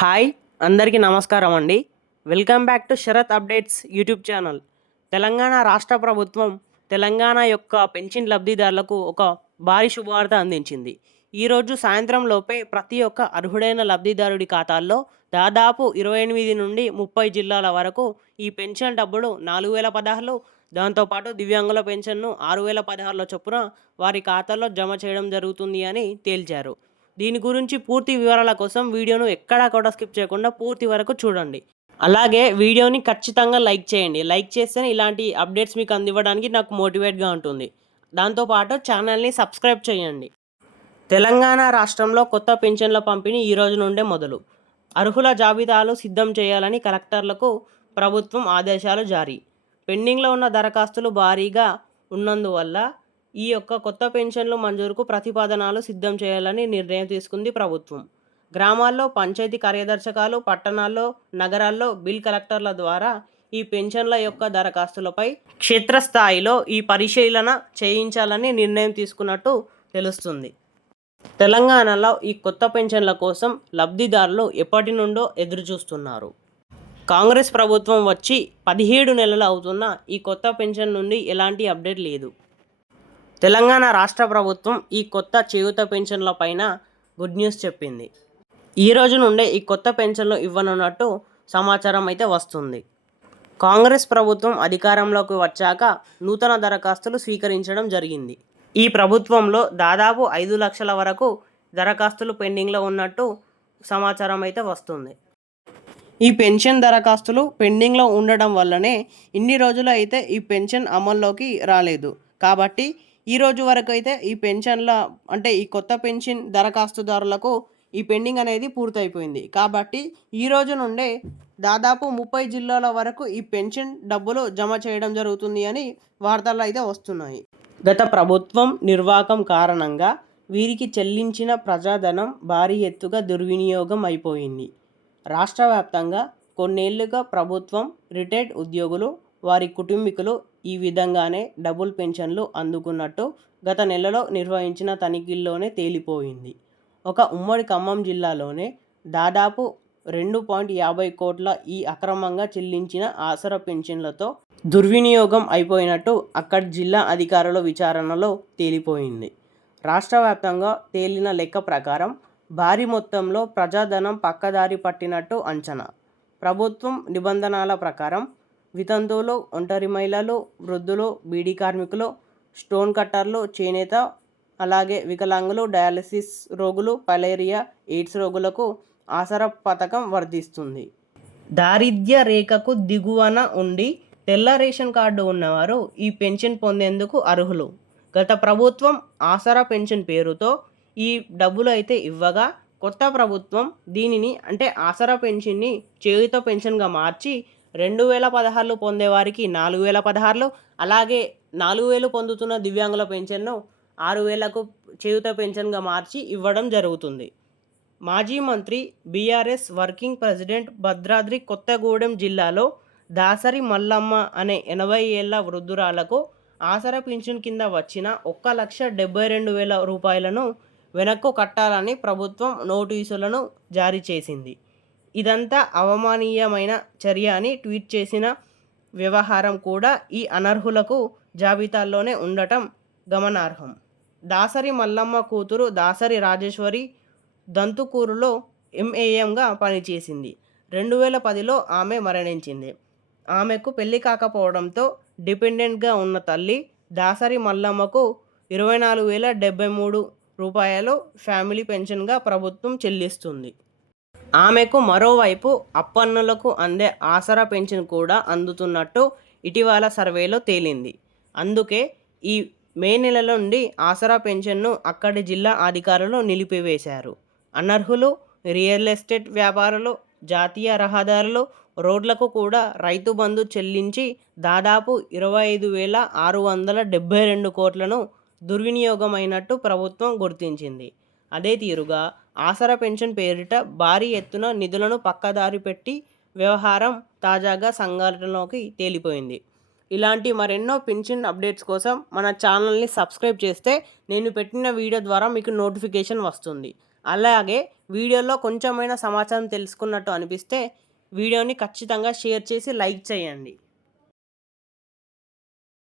Hi అందరికీ నమస్కారం అండి. Welcome back to Sharath updates YouTube channel. Telangana రాష్ట్ర ప్రభుత్వం తెలంగాణ యొక్క పెన్షన్ లబ్ధిదారులకు ఒక భారీ శుభవార్త అందించింది. ఈరోజు సాయంత్రం లోపే ప్రతి ఒక్క అర్హుడైన లబ్ధిదారుడి ఖాతాల్లో దాదాపు 28 నుండి 30 జిల్లాల వరకు ఈ పెన్షన్ డబ్బులు 4016, దాంతోపాటు దివ్యాంగుల పెన్షన్ను 6016 చొప్పున వారి ఖాతాల్లో జమ చేయడం జరుగుతుంది అని తేల్చారు. దీని గురించి పూర్తి వివరాల కోసం వీడియోను ఎక్కడా కూడా స్కిప్ చేయకుండా పూర్తి వరకు చూడండి. అలాగే వీడియోని ఖచ్చితంగా లైక్ చేయండి. లైక్ చేస్తేనే ఇలాంటి అప్డేట్స్ మీకు అందివ్వడానికి నాకు మోటివేట్గా ఉంటుంది. దాంతోపాటు ఛానల్ని సబ్స్క్రైబ్ చేయండి. తెలంగాణ రాష్ట్రంలో కొత్త పెన్షన్ల పంపిణీ ఈ రోజు నుండే మొదలు. అర్హుల జాబితాలు సిద్ధం చేయాలని కలెక్టర్లకు ప్రభుత్వం ఆదేశాలు జారీ. పెండింగ్లో ఉన్న దరఖాస్తులు భారీగా ఉన్నందువల్ల ఈ యొక్క కొత్త పెన్షన్లు మంజూరుకు ప్రతిపాదనలు సిద్ధం చేయాలని నిర్ణయం తీసుకుంది ప్రభుత్వం. గ్రామాల్లో పంచాయతీ కార్యదర్శకాలు, పట్టణాల్లో, నగరాల్లో బిల్ కలెక్టర్ల ద్వారా ఈ పెన్షన్ల యొక్క దరఖాస్తులపై క్షేత్రస్థాయిలో ఈ పరిశీలన చేయించాలని నిర్ణయం తీసుకున్నట్టు తెలుస్తుంది. తెలంగాణలో ఈ కొత్త పెన్షన్ల కోసం లబ్ధిదారులు ఎప్పటి నుండో ఎదురుచూస్తున్నారు. కాంగ్రెస్ ప్రభుత్వం వచ్చి 17 నెలలు అవుతున్నా ఈ కొత్త పెన్షన్ నుండి ఎలాంటి అప్డేట్ లేదు. తెలంగాణ రాష్ట్ర ప్రభుత్వం ఈ కొత్త చేయూత పెన్షన్ల పైన గుడ్ న్యూస్ చెప్పింది. ఈ రోజు నుండే ఈ కొత్త పెన్షన్లు ఇవ్వనున్నట్టు సమాచారం అయితే వస్తుంది. కాంగ్రెస్ ప్రభుత్వం అధికారంలోకి వచ్చాక నూతన దరఖాస్తులు స్వీకరించడం జరిగింది. ఈ ప్రభుత్వంలో దాదాపు 5 లక్షల వరకు దరఖాస్తులు పెండింగ్లో ఉన్నట్టు సమాచారం అయితే వస్తుంది. ఈ పెన్షన్ దరఖాస్తులు పెండింగ్లో ఉండడం వల్లనే ఇన్ని రోజులు అయితే ఈ పెన్షన్ అమల్లోకి రాలేదు. కాబట్టి ఈ రోజు వరకు అయితే ఈ పెన్షన్ల ఈ కొత్త పెన్షన్ దరఖాస్తుదారులకు ఈ పెండింగ్ అనేది పూర్తయిపోయింది. కాబట్టి ఈ రోజు నుండే దాదాపు 30 జిల్లాల వరకు ఈ పెన్షన్ డబ్బులు జమ చేయడం జరుగుతుంది అని వార్తలు అయితే వస్తున్నాయి. గత ప్రభుత్వం నిర్వాహకం కారణంగా వీరికి చెల్లించిన ప్రజాధనం భారీ ఎత్తుగా దుర్వినియోగం అయిపోయింది. రాష్ట్ర వ్యాప్తంగా కొన్నేళ్లుగా ప్రభుత్వం, రిటైర్డ్ ఉద్యోగులు, వారి కుటుంబీకులు ఈ విధంగానే డబుల్ పెన్షన్లు అందుకున్నట్టు గత నెలలో నిర్వహించిన తనిఖీల్లోనే తేలిపోయింది. ఒక ఉమ్మడి ఖమ్మం జిల్లాలోనే దాదాపు 2.50 కోట్ల ఈ అక్రమంగా చెల్లించిన ఆసరా పెన్షన్లతో దుర్వినియోగం అయిపోయినట్టు అక్కడి జిల్లా అధికారుల విచారణలో తేలిపోయింది. రాష్ట్ర వ్యాప్తంగా తేలిన లెక్క ప్రకారం భారీ మొత్తంలో ప్రజాధనం పక్కదారి పట్టినట్టు అంచనా. ప్రభుత్వం నిబంధనల ప్రకారం వితంతువులు, ఒంటరి మహిళలు, వృద్ధులు, బీడీ కార్మికులు, స్టోన్ కట్టర్లు, చేనేత, అలాగే వికలాంగులు, డయాలసిస్ రోగులు, మలేరియా, ఎయిడ్స్ రోగులకు ఆసరా పథకం వర్తిస్తుంది. దారిద్ర్య రేఖకు దిగువన ఉండి తెల్ల రేషన్ కార్డు ఉన్నవారు ఈ పెన్షన్ పొందేందుకు అర్హులు. గత ప్రభుత్వం ఆసరా పెన్షన్ పేరుతో ఈ డబ్బులు అయితే ఇవ్వగా కొత్త ప్రభుత్వం దీనిని ఆసరా పెన్షన్ని చేయూత పెన్షన్గా మార్చి 2016 పొందేవారికి 4016, అలాగే 4000 పొందుతున్న దివ్యాంగుల పెన్షన్ను 6000కు చేయూత పెన్షన్గా మార్చి ఇవ్వడం జరుగుతుంది. మాజీ మంత్రి, BRS working president Bhadradri Kothagudem జిల్లాలో దాసరి మల్లమ్మ అనే 80 ఏళ్ల వృద్ధురాలకు ఆసరా పెన్షన్ కింద వచ్చిన 1,72,000 రూపాయలను వెనక్కు కట్టాలని ప్రభుత్వం నోటీసులను జారీ చేసింది. ఇదంతా అవమానీయమైన చర్య అని ట్వీట్ చేసిన వ్యవహారం కూడా ఈ అనర్హులకు జాబితాల్లోనే ఉండటం గమనార్హం. దాసరి మల్లమ్మ కూతురు దాసరి రాజేశ్వరి దంతుకూరులో ఎంఏఎంగా పనిచేసింది. 2010లో ఆమె మరణించింది. ఆమెకు పెళ్లి కాకపోవడంతో డిపెండెంట్గా ఉన్న తల్లి దాసరి మల్లమ్మకు 24,073 రూపాయలు ఫ్యామిలీ పెన్షన్గా ప్రభుత్వం చెల్లిస్తుంది. ఆమెకు మరోవైపు అప్పన్నులకు అందే ఆసరా పెన్షన్ కూడా అందుతున్నట్టు ఇటీవల సర్వేలో తేలింది. అందుకే ఈ మే నెల నుండి ఆసరా పెన్షన్ను అక్కడి జిల్లా అధికారులు నిలిపివేశారు. అనర్హులు, రియల్ ఎస్టేట్ వ్యాపారులు, జాతీయ రహదారులు, రోడ్లకు కూడా రైతు బంధు చెల్లించి దాదాపు 25,672 కోట్లను దుర్వినియోగమైనట్టు ప్రభుత్వం గుర్తించింది. అదే తీరుగా ఆసరా పెన్షన్ పేరిట భారీ ఎత్తున నిధులను పక్కదారి పెట్టి వ్యవహారం తాజాగా సంఘటనలోకి తేలిపోయింది. ఇలాంటి మరెన్నో పెన్షన్ అప్డేట్స్ కోసం మన ఛానల్ని సబ్స్క్రైబ్ చేస్తే నేను పెట్టిన వీడియో ద్వారా మీకు నోటిఫికేషన్ వస్తుంది. అలాగే వీడియోలో కొంచెమైనా సమాచారం తెలుసుకున్నట్టు అనిపిస్తే వీడియోని ఖచ్చితంగా షేర్ చేసి లైక్ చేయండి.